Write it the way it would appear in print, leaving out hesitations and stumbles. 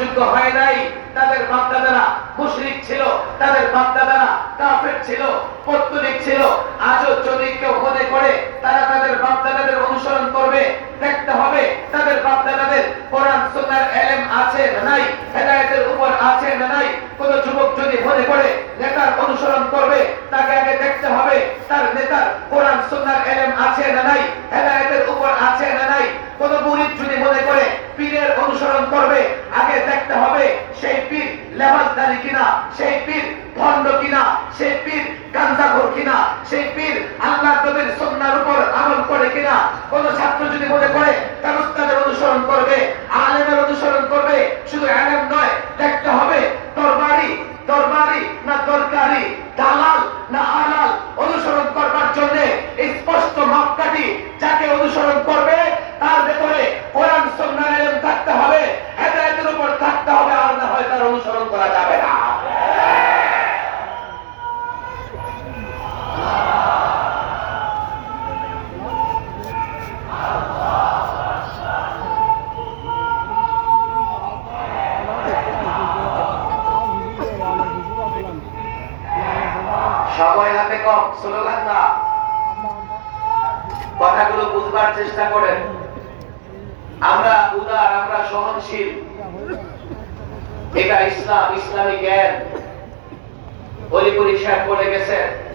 গ্রহণযোগ্য হয় নাই। তাদের বাপ-দাদারা মুশরিক ছিল, তাদের বাপ-দাদারা কাফের ছিল, পৌত্তলিক ছিল। আজও যদি কেউ মনে করে তারা তাদের বাপ-দাদাদের অনুসরণ করবে, দেখতে হবে তাদের বাপ-দাদাদের কোরআন সুন্নাহর ইলম আছে না নাই, হেদায়েতের উপর আছে না নাই। কোন যুবক যদি মনে করে নেতার অনুসরণ করবে, তাকে আগে দেখতে হবে তার নেতার কোরআন সুন্নাহর ইলম আছে না নাই, হেদায়েতের উপর আছে না নাই। কোন মুরিদ যদি মনে করে পীরের অনুসরণ করবে, আগে দেখতে হবে সেই পীর লেবাসদারি কিনা, সেই পীর ভণ্ড কিনা, সেই পীর গাঁজাখোর কিনা, সেই পীর আল্লাহ নবীর সুন্নাহর উপর আমল করে কিনা। কোন ছাত্র যদি মনে করে তার উস্তাদের অনুসরণ করবে, আলেমের অনুসরণ করবে, শুধু আলেম নয়, দেখতে হবে দরবারি না দরকারি, দালাল না আলাল অনুসরণ করবার জন্য স্পষ্ট মাপকাঠি। যাকে অনুসরণ করবে তার ভেতরে কোরআন সুন্নাহর ইলম থাকতে হবে, হেদায়েতের উপর থাকতে হবে, আর না হয় তার অনুসরণ করা যাবে না। সময় হাতে কম, স্লোগান না, কথাগুলো বুঝবার চেষ্টা করেন। আমরা উদার, আমরা সহনশীল, এটা ইসলাম, ইসলামী জ্ঞান। অলিপুরি সাহেব বলে গেছেন